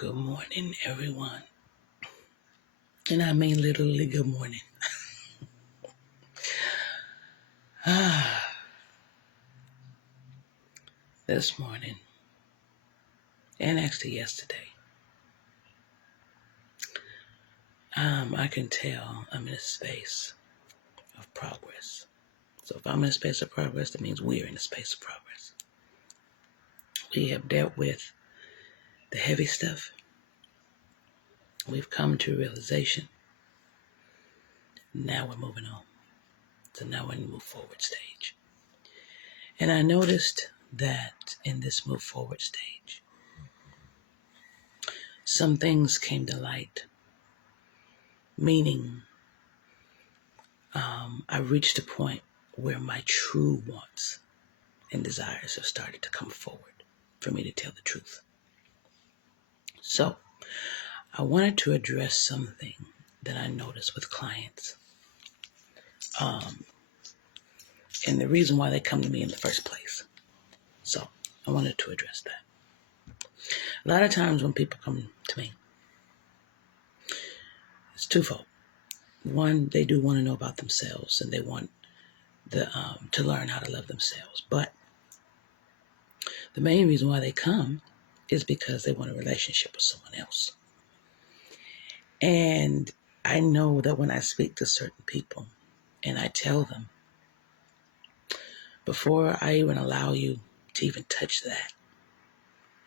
Good morning, everyone. And I mean literally good morning. This morning, and actually yesterday, I can tell I'm in a space of progress. So if I'm in a space of progress, that means we're in a space of progress. We have dealt with the heavy stuff. We've come to realization. Now we're moving on. So now we're in the move forward stage. And I noticed that in this move forward stage, some things came to light, meaning I reached a point where my true wants and desires have started to come forward for me to tell the truth. So I wanted to address something that I noticed with clients, and the reason why they come to me in the first place. So I wanted to address that. A lot of times when people come to me, it's twofold. One, they do want to know about themselves and they want to learn how to love themselves. But the main reason why they come is because they want a relationship with someone else. And I know that when I speak to certain people and I tell them, before I even allow you to even touch that,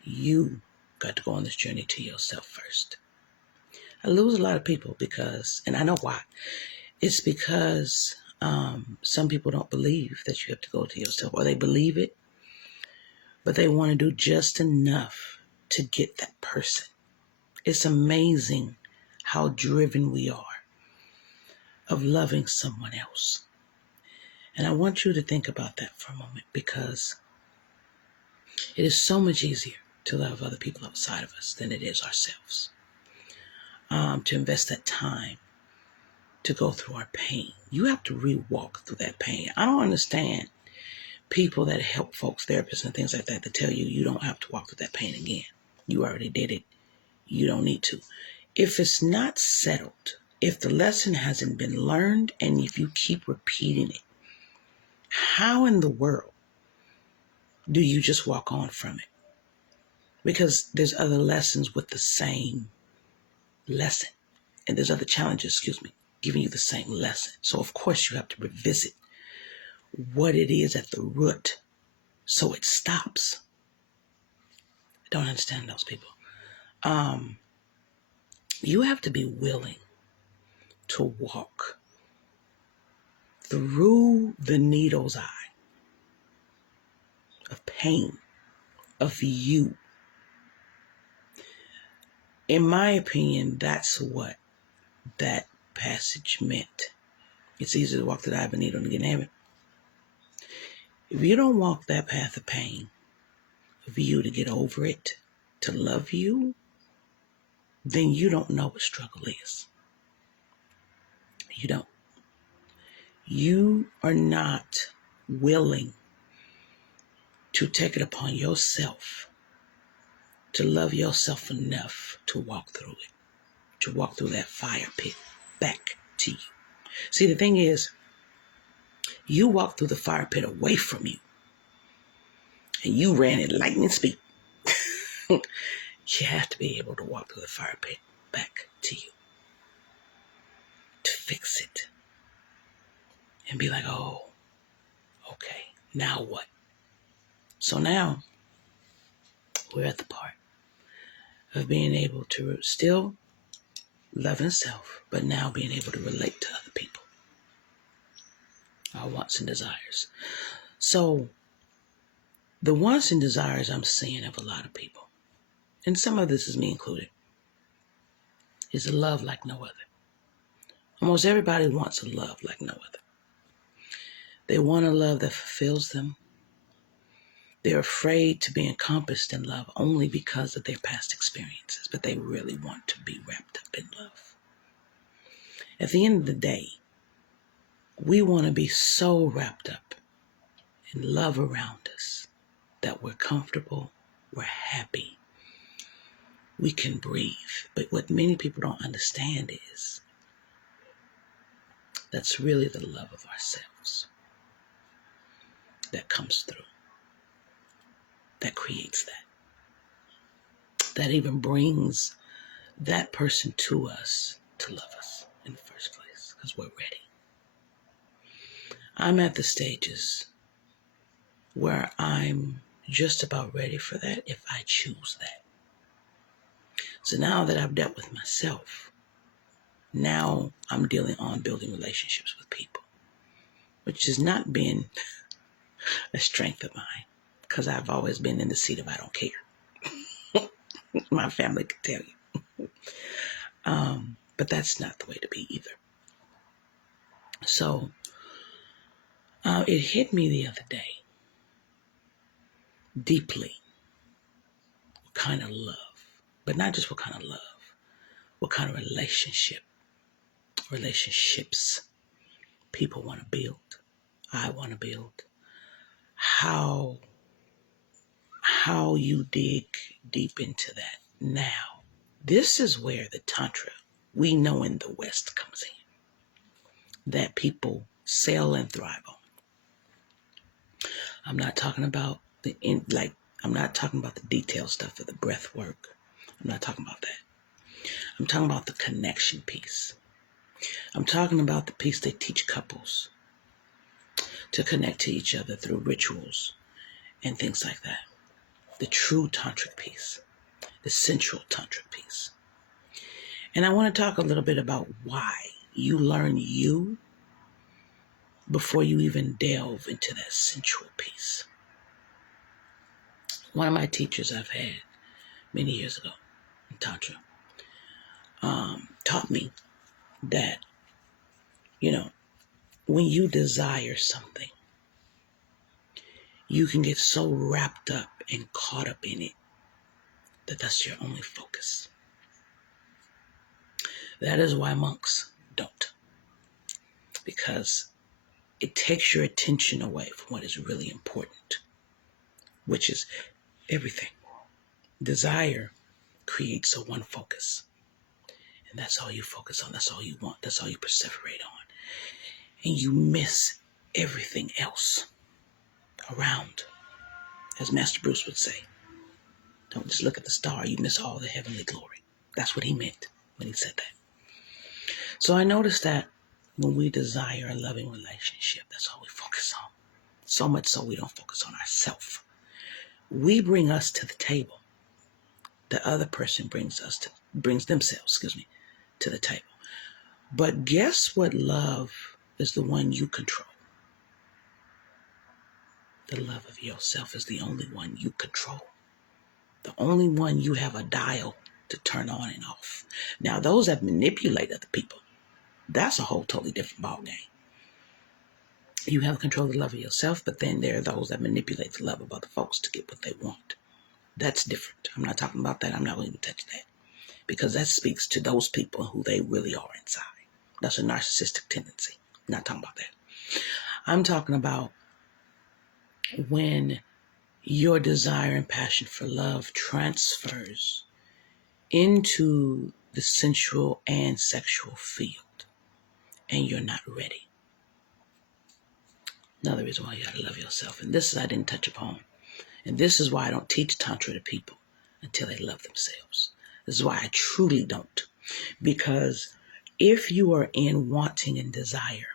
you got to go on this journey to yourself first. I lose a lot of people because, and I know why, it's because some people don't believe that you have to go to yourself, or they believe it, but they want to do just enough to get that person. It's amazing how driven we are of loving someone else. And I want you to think about that for a moment, because it is so much easier to love other people outside of us than it is ourselves. To invest that time to go through our pain. You have to re-walk through that pain. I don't understand people that help folks, therapists and things like that, that tell you you don't have to walk through that pain again. You already did it. You don't need to. If it's not settled, if the lesson hasn't been learned, and if you keep repeating it, how in the world do you just walk on from it? Because there's other lessons with the same lesson. And there's other challenges, giving you the same lesson. So of course you have to revisit what it is at the root so it stops. I don't understand those people. You have to be willing to walk through the needle's eye of pain, of you. In my opinion, that's what that passage meant. It's easy to walk through the eye of a needle and get in heaven. If you don't walk that path of pain, of you to get over it, to love you, then you don't know what struggle is. You don't. You are not willing to take it upon yourself to love yourself enough to walk through it, to walk through that fire pit back to you. See, the thing is, you walked through the fire pit away from you, and you ran at lightning speed. You have to be able to walk through the fire pit back to you, to fix it, and be like, oh, okay, now what? So now, we're at the part of being able to still love self, but now being able to relate to other people, our wants and desires. So the wants and desires I'm seeing of a lot of people, and some of this is me included, is a love like no other. Almost everybody wants a love like no other. They want a love that fulfills them. They're afraid to be encompassed in love only because of their past experiences, but they really want to be wrapped up in love. At the end of the day, we want to be so wrapped up in love around us that we're comfortable, we're happy, we can breathe. But what many people don't understand is that's really the love of ourselves that comes through, that creates that even brings that person to us to love us in the first place, because we're ready. I'm at the stages where I'm just about ready for that if I choose that. So now that I've dealt with myself, now I'm dealing on building relationships with people, which has not been a strength of mine because I've always been in the seat of I don't care. My family could tell you. But that's not the way to be either. So it hit me the other day deeply what kind of love, but not just what kind of love, what kind of relationships people want to build, I want to build, how you dig deep into that now. This is where the Tantra we know in the West comes in, that people sail and thrive on. I'm not talking about I'm not talking about the detailed stuff of the breath work. I'm not talking about that. I'm talking about the connection piece. I'm talking about the piece they teach couples to connect to each other through rituals and things like that. The true tantric piece, the sensual tantric piece. And I want to talk a little bit about why you learn you before you even delve into that sensual piece. One of my teachers I've had many years ago in Tantra taught me that, when you desire something, you can get so wrapped up and caught up in it that that's your only focus. That is why monks don't, because it takes your attention away from what is really important, which is everything. Desire creates a one focus, and that's all you focus on, that's all you want, that's all you perseverate on, and you miss everything else around. As Master Bruce would say, don't just look at the star, you miss all the heavenly glory. That's what he meant when he said that. So I noticed that when we desire a loving relationship, that's all we focus on. So much so we don't focus on ourselves. We bring us to the table. The other person brings themselves, to the table. But guess what love is the one you control? The love of yourself is the only one you control. The only one you have a dial to turn on and off. Now, those that manipulate other people, that's a whole totally different ballgame. You have control of the love of yourself, but then there are those that manipulate the love of other folks to get what they want. That's different. I'm not talking about that. I'm not going to touch that, because that speaks to those people who they really are inside. That's a narcissistic tendency. I'm not talking about that. I'm talking about when your desire and passion for love transfers into the sensual and sexual field, and you're not ready. Another reason why you gotta love yourself, and this I didn't touch upon, and this is why I don't teach Tantra to people until they love themselves. This is why I truly don't, because if you are in wanting and desire,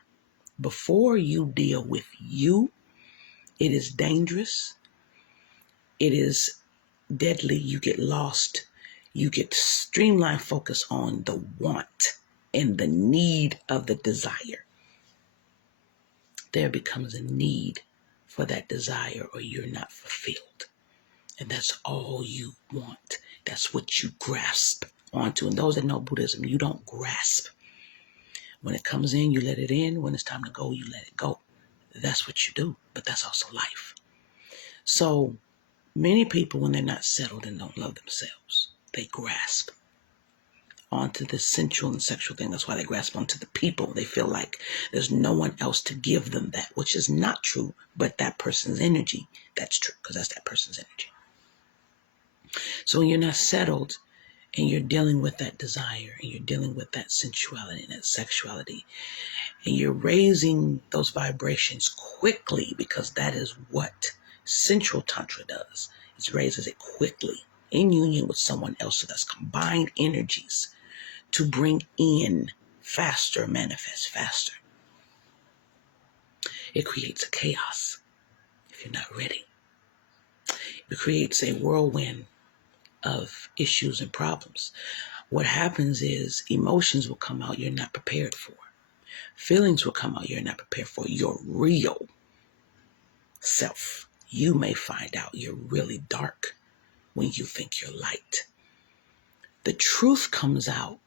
before you deal with you, it is dangerous. It is deadly. You get lost. You get streamlined focus on the want and the need of the desire. There becomes a need for that desire, or you're not fulfilled. And that's all you want. That's what you grasp onto. And those that know Buddhism, you don't grasp. When it comes in, you let it in. When it's time to go, you let it go. That's what you do. But that's also life. So many people, when they're not settled and don't love themselves, they grasp onto the sensual and sexual thing. That's why they grasp onto the people. They feel like there's no one else to give them that, which is not true, but that person's energy, that's true, because that's that person's energy. So when you're not settled, and you're dealing with that desire, and you're dealing with that sensuality and that sexuality, and you're raising those vibrations quickly, because that is what sensual Tantra does. It raises it quickly in union with someone else. So that's combined energies to bring in faster, manifest faster. It creates a chaos if you're not ready. It creates a whirlwind of issues and problems. What happens is emotions will come out you're not prepared for. Feelings will come out you're not prepared for. Your real self. You may find out you're really dark when you think you're light. The truth comes out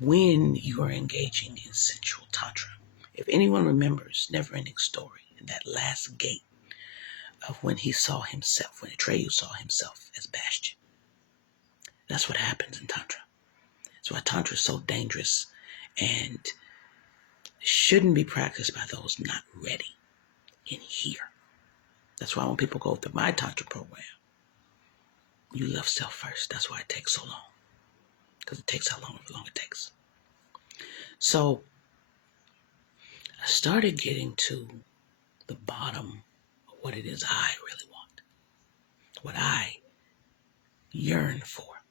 when you are engaging in sensual Tantra. If anyone remembers Neverending Story, in that last gate of when he saw himself, when Atreyu saw himself as Bastion, that's what happens in Tantra. That's why Tantra is so dangerous and shouldn't be practiced by those not ready in here. That's why when people go through my Tantra program, you love self first. That's why it takes so long. Because it takes how long it takes. So I started getting to the bottom of what it is I really want, what I yearn for.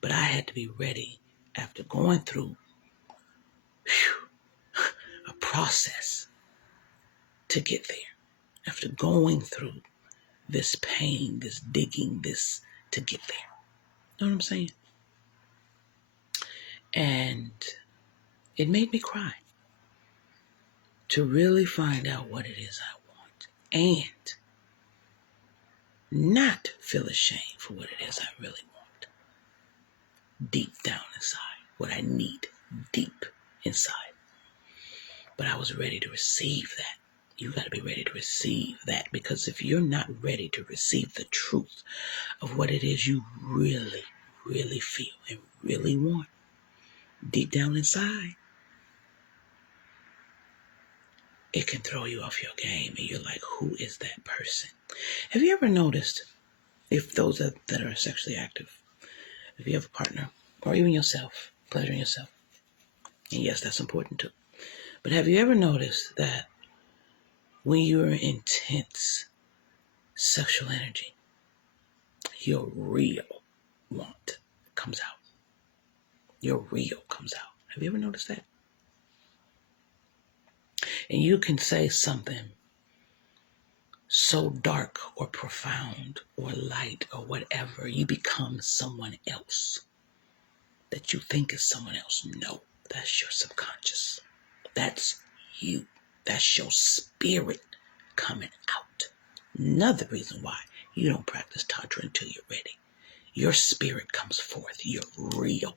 But I had to be ready after going through a process to get there. After going through this pain, this digging, this to get there. You know what I'm saying? And it made me cry to really find out what it is I want and not feel ashamed for what it is I really want. Deep down inside, what I need deep inside. But I was ready to receive that. You got to be ready to receive that, because if you're not ready to receive the truth of what it is you really, really feel and really want deep down inside, it can throw you off your game and you're like, who is that person? Have you ever noticed, if those that are sexually active, if you have a partner or even yourself, pleasuring yourself, and yes, that's important too, but have you ever noticed that when you're in intense sexual energy, your real want comes out? Your real comes out. Have you ever noticed that? And you can say something so dark or profound or light or whatever, you become someone else that you think is someone else. No, that's your subconscious. That's you. That's your spirit coming out. Another reason why you don't practice Tantra until you're ready. Your spirit comes forth. Your real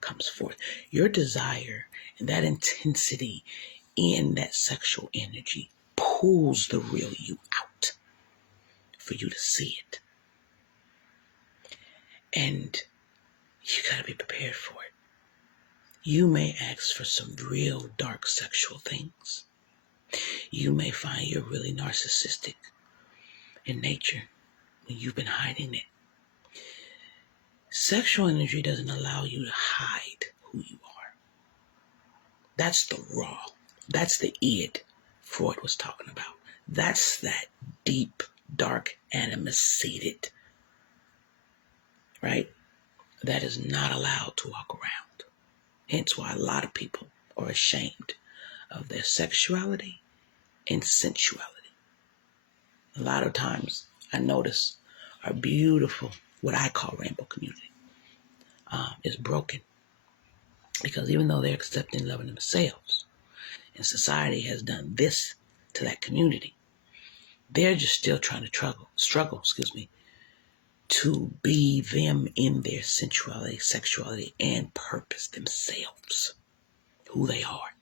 comes forth. Your desire and that intensity in that sexual energy pulls the real you out for you to see it. And you got to be prepared for it. You may ask for some real dark sexual things. You may find you're really narcissistic in nature when you've been hiding it. Sexual energy doesn't allow you to hide who you are. That's the raw. That's the id Freud was talking about. That's that deep, dark, animus-seated, right? That is not allowed to walk around. Hence why a lot of people are ashamed of their sexuality and sensuality. A lot of times I notice our beautiful, what I call rainbow community, is broken. Because even though they're accepting and loving themselves, and society has done this to that community, they're just still trying to struggle, to be them in their sensuality, sexuality, and purpose themselves, who they are,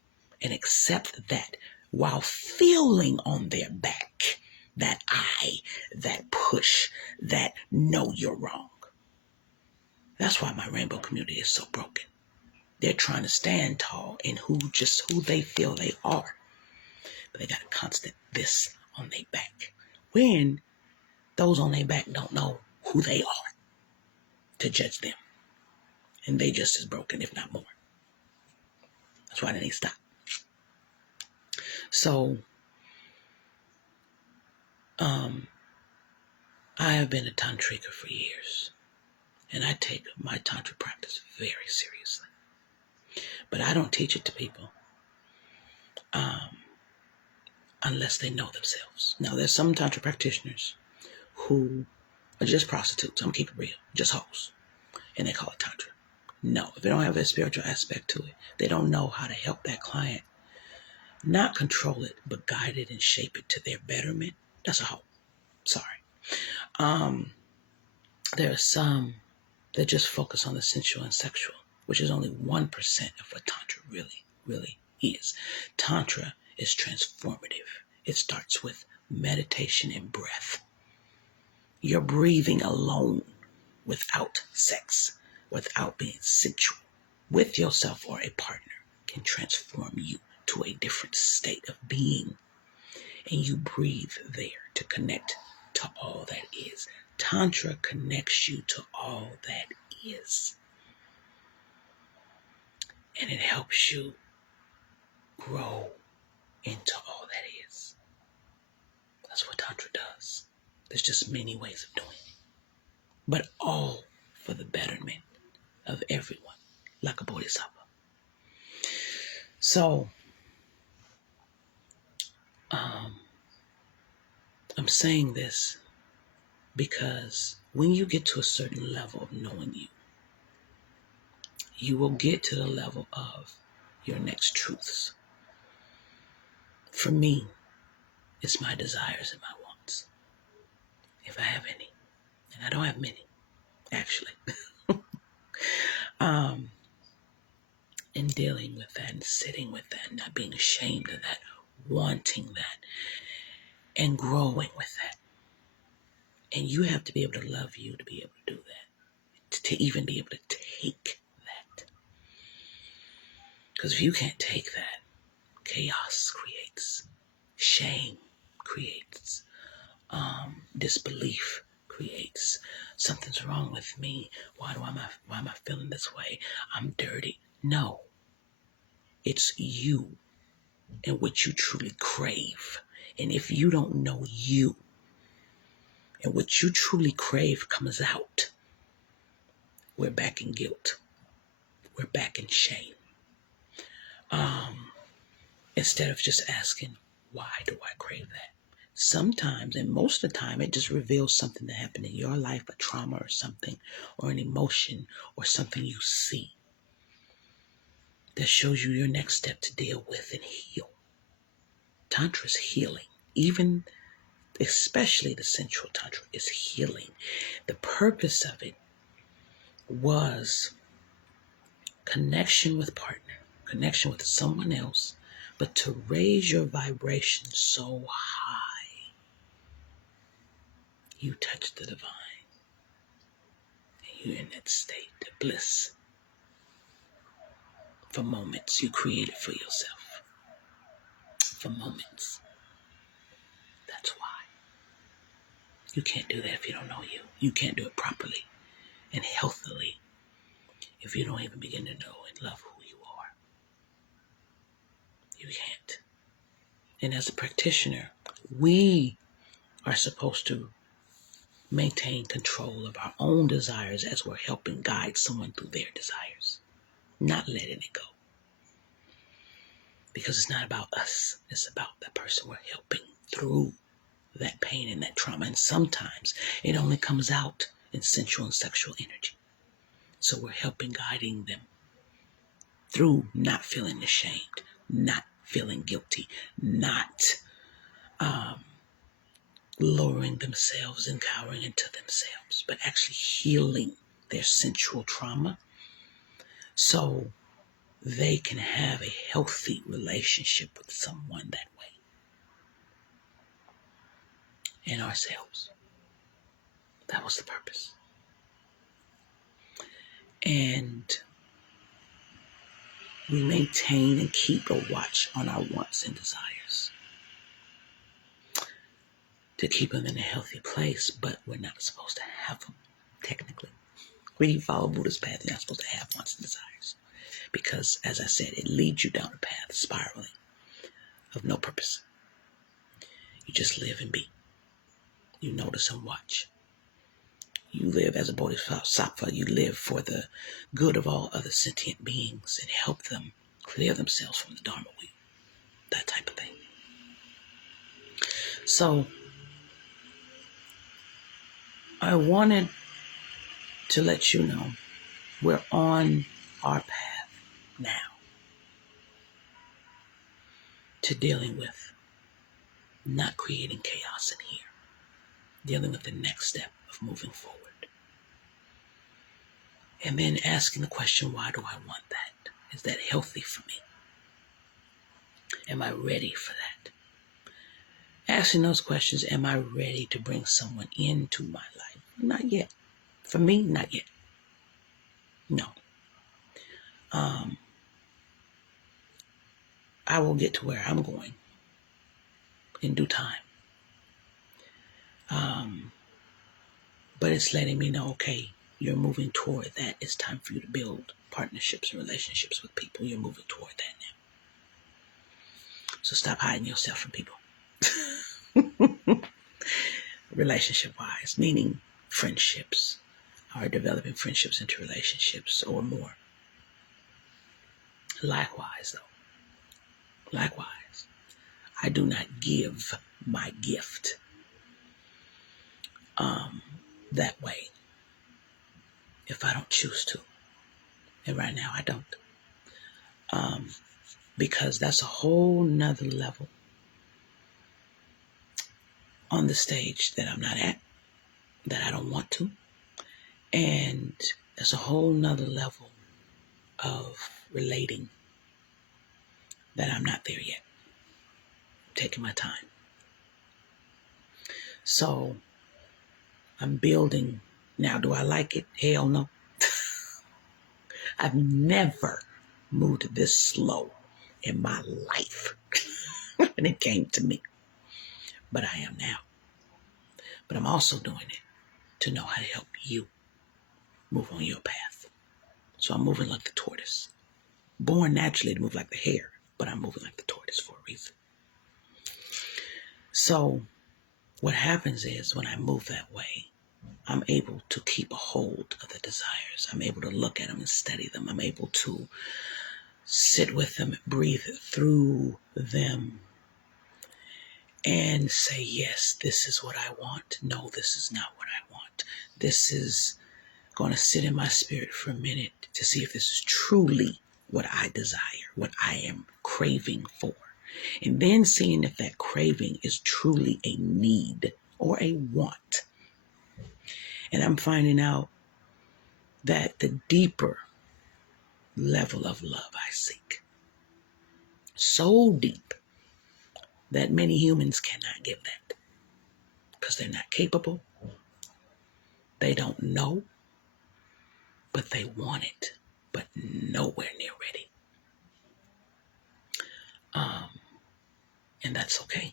and accept that while feeling on their back that that push, that no, you're wrong. That's why my rainbow community is so broken. They're trying to stand tall in who they feel they are. But they got a constant this on their back. When those on their back don't know who they are to judge them. And they just as broken, if not more. That's why they need to stop. So, I have been a tantrika for years. And I take my tantra practice very seriously. But I don't teach it to people unless they know themselves. Now, there's some tantra practitioners who are just prostitutes. I'm keeping it real. Just hoes. And they call it tantra. No, if they don't have a spiritual aspect to it, they don't know how to help that client not control it, but guide it and shape it to their betterment. That's a hoe. Sorry. There are some that just focus on the sensual and sexual, which is only 1% of what Tantra really is. Tantra is transformative. It starts with meditation and breath. You're breathing alone without sex, without being sensual, with yourself or a partner can transform you to a different state of being. And you breathe there to connect to all that is. Tantra connects you to all that is. And it helps you grow into all that is. That's what Tantra does. There's just many ways of doing it. But all for the betterment of everyone, like a bodhisattva. So, I'm saying this because when you get to a certain level of knowing you, you will get to the level of your next truths. For me, it's my desires and my wants, if I have any. And I don't have many, actually. In dealing with that and sitting with that, not being ashamed of that, wanting that, and growing with that. And you have to be able to love you to be able to do that, to even be able to take that. Because if you can't take that, chaos creates, shame creates, disbelief creates. Something's wrong with me. Why am I feeling this way? I'm dirty. No, it's you and what you truly crave. And if you don't know you and what you truly crave comes out, we're back in guilt. We're back in shame. Instead of just asking, why do I crave that? Sometimes, and most of the time, it just reveals something that happened in your life, a trauma or something, or an emotion, or something you see that shows you your next step to deal with and heal. Tantra is healing. Even, especially the sensual Tantra is healing. The purpose of it was connection with partner, connection with someone else, but to raise your vibration so high you touch the divine. And you're in that state of bliss. For moments, you create it for yourself. For moments. That's why. You can't do that if you don't know you. You can't do it properly and healthily if you don't even begin to know and love who you are. You can't. And as a practitioner, we are supposed to maintain control of our own desires as we're helping guide someone through their desires, not letting it go. Because it's not about us. It's about the person we're helping through that pain and that trauma. And sometimes it only comes out in sensual and sexual energy. So we're helping, guiding them through not feeling ashamed, not feeling guilty, not lowering themselves and cowering into themselves, but actually healing their sensual trauma so they can have a healthy relationship with someone that way. And ourselves. That was the purpose. And we maintain and keep a watch on our wants and desires to keep them in a healthy place, but we're not supposed to have them, technically. When you follow Buddha's path, you're not supposed to have wants and desires. Because, as I said, it leads you down a path spiraling of no purpose. You just live and be. You notice and watch. You live as a bodhisattva. You live for the good of all other sentient beings and help them clear themselves from the Dharma wheel. That type of thing. So, I wanted to let you know we're on our path now to dealing with not creating chaos in here, dealing with the next step of moving forward. And then asking the question, why do I want that? Is that healthy for me? Am I ready for that? Asking those questions, am I ready to bring someone into my life? Not yet. For me, not yet. No. I will get to where I'm going in due time. But it's letting me know, okay, you're moving toward that. It's time for you to build partnerships and relationships with people. You're moving toward that now. So stop hiding yourself from people. Relationship-wise, meaning friendships, or developing friendships into relationships or more. Likewise, I do not give my gift that way if I don't choose to. And right now I don't. Because that's a whole nother level on the stage that I'm not at, that I don't want to. And there's a whole nother level of relating that I'm not there yet. I'm taking my time. So I'm building. Now, do I like it? Hell no. I've never moved this slow in my life when it came to me. But I am now. But I'm also doing it to know how to help you move on your path. So I'm moving like the tortoise. Born naturally to move like the hare, but I'm moving like the tortoise for a reason. So what happens is when I move that way, I'm able to keep a hold of the desires. I'm able to look at them and study them. I'm able to sit with them, breathe through them, and say, yes, this is what I want. No, this is not what I want. This is going to sit in my spirit for a minute to see if this is truly what I desire, what I am craving for. And then seeing if that craving is truly a need or a want. And I'm finding out that the deeper level of love I seek, so deep that many humans cannot give that because they're not capable, they don't know, but they want it, but nowhere near ready. And that's okay.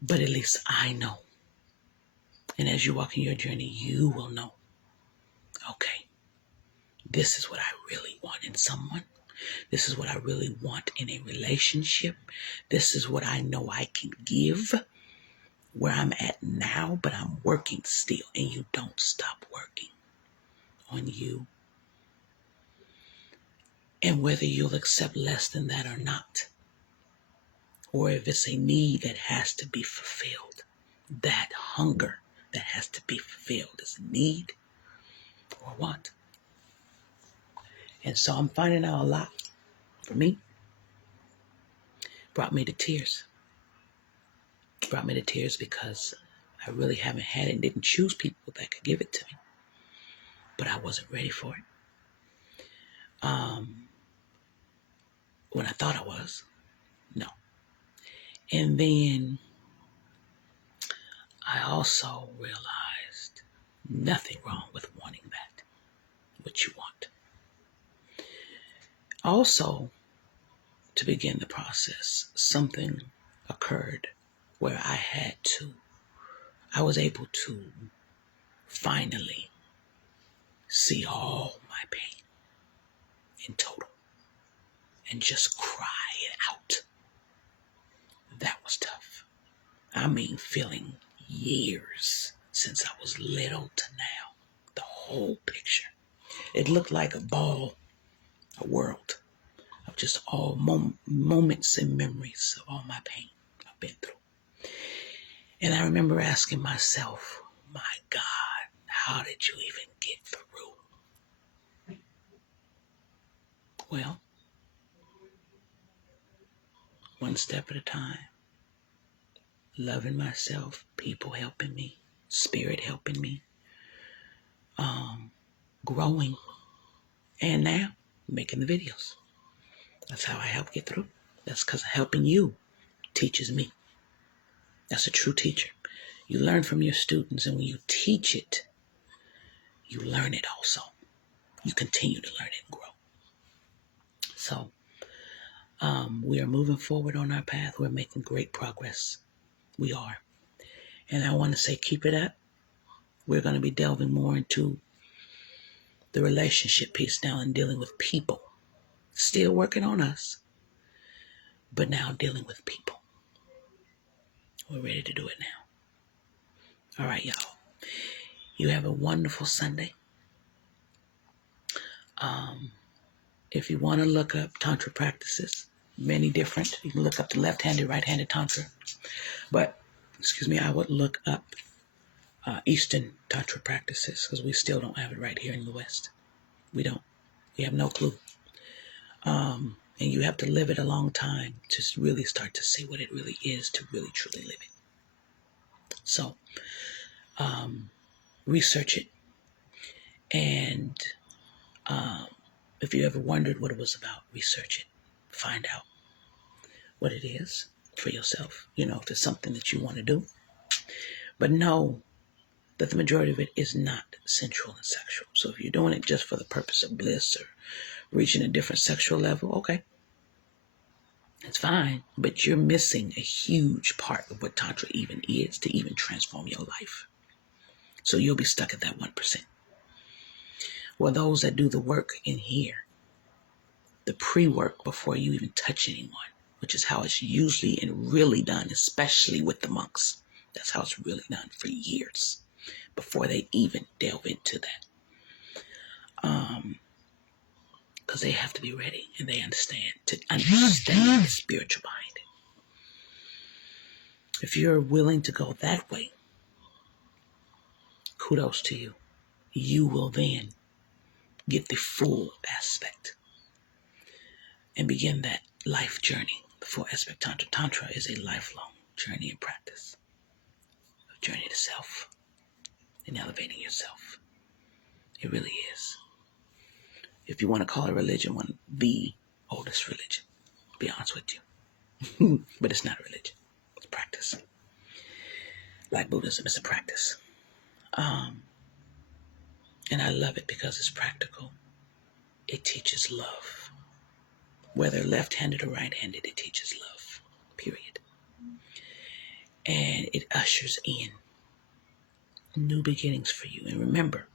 But at least I know. And as you walk in your journey, you will know, okay, this is what I really want in someone. This is what I really want in a relationship. This is what I know I can give where I'm at now, but I'm working still. And you don't stop working on you. And whether you'll accept less than that or not, or if it's a need that has to be fulfilled, that hunger that has to be fulfilled is a need or want. And so I'm finding out a lot. For me, brought me to tears. Brought me to tears because I really haven't had it and didn't choose people that could give it to me. But I wasn't ready for it. When I thought I was, no. And then I also realized nothing wrong with wanting that, what you want. Also, to begin the process, something occurred where I was able to finally see all my pain in total and just cry it out. That was tough. I mean, feeling years since I was little to now. The whole picture. It looked like a ball, a world of just all moments and memories of all my pain I've been through. And I remember asking myself, my God, how did you even get through? Well, one step at a time, loving myself, people helping me, spirit helping me, growing, and now making the videos. That's how I help get through. That's because helping you teaches me. That's a true teacher. You learn from your students, and when you teach it, you learn it also. You continue to learn it and grow. So we are moving forward on our path. We're making great progress. We are. And I want to say, keep it up. We're going to be delving more into the relationship piece now and dealing with people. Still working on us, but now dealing with people. We're ready to do it now. All right, y'all. You have a wonderful Sunday. If you want to look up Tantra practices, many different. You can look up the left-handed, right-handed Tantra. But, I would look up Eastern Tantra practices because we still don't have it right here in the West. We don't. We have no clue. And you have to live it a long time to really start to see what it really is to really, truly live it. So, research it. And if you ever wondered what it was about, research it. Find out what it is for yourself. If it's something that you want to do. But know that the majority of it is not sensual and sexual. So if you're doing it just for the purpose of bliss or reaching a different sexual level, okay, it's fine. But you're missing a huge part of what Tantra even is to even transform your life. So you'll be stuck at that 1%. Well, those that do the work in here, the pre-work before you even touch anyone, which is how it's usually and really done, especially with the monks. That's how it's really done for years before they even delve into that. Because they have to be ready and they understand the spiritual behind it. If you're willing to go that way, kudos to you. You will then get the full aspect and begin that life journey. The full aspect Tantra. Tantra is a lifelong journey and practice. A journey to self and elevating yourself. It really is. If you want to call it religion, one of the oldest religion, to be honest with you. But it's not a religion. It's practice. Like Buddhism, it's a practice. And I love it because it's practical. It teaches love. Whether left-handed or right-handed, it teaches love. Period. And it ushers in new beginnings for you. And remember,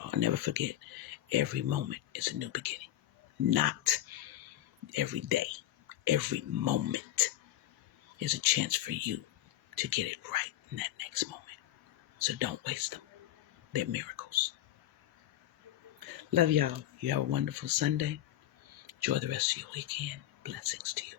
I'll never forget, every moment is a new beginning. Not every day. Every moment is a chance for you to get it right in that next moment. So don't waste them. They're miracles. Love y'all. You have a wonderful Sunday. Enjoy the rest of your weekend. Blessings to you.